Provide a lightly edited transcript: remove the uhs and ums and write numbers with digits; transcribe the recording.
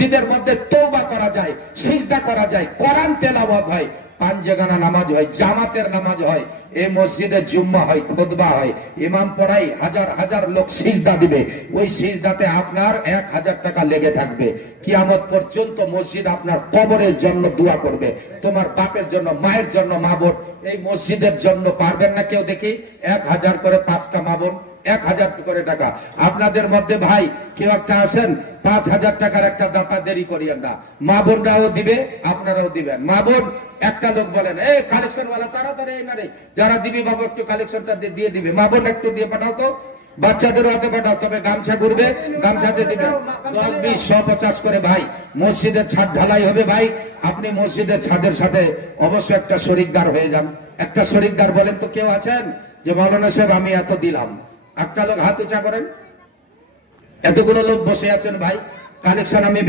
মসজিদের মধ্যে তওবা করা যায়, সিজদা করা যায়, কোরআন তেলাওয়াত হয়, পাঁচজাগানা নামাজ হয়, জামাতের নামাজ হয়, এই মসজিদে জুম্মা হয়, খুতবা হয়, ইমাম পড়াই, হাজার হাজার লোক সিজদা দিবে, ওই সিজদাতে আপনার 1000 টাকা লেগে থাকবে। কিয়ামত পর্যন্ত মসজিদ আপনার কবরের জন্য দোয়া করবে, তোমার বাপের জন্য, মায়ের জন্য, মা বোন এই মসজিদের জন্য। পারবেন না কেউ? দেখি 1000 করে 5টা মা বোন, 1000 করে টাকা। আপনাদের মধ্যে ভাই কেউ একটা আছেন, 5000 টাকার একটা দাতা, দেরি করিয়েন না, মা বোনরাও দিবে, আপনারাও দিবেন। মা বোন একটা লোক বলেন, এই কালেকশন ওয়ালা তাড়াতাড়ি এই না রে, যারা দিবি বাবু একটু কালেকশনটা দিয়ে দিবে, মা বোন একটু দিয়ে পাঠাও তো, বাচ্চাদের হাতে পাঠাও, তবে গামছা ঘুরবে, গামছাতে দিবেন 10, 20, 150 করে। ভাই মসজিদের ছাদ ঢালাই হবে, ভাই আপনি মসজিদের ছাদের সাথে অবশ্যই একটা শরিকদার হয়ে যান। একটা শরিকদার বলেন তো কেউ আছেন যে মাওলানা সাহেব আমি এত দিলাম? একটা লোক হাত উঁচা করেন। এতগুলো লোক বসে আছেন ভাই, কালেকশন আমি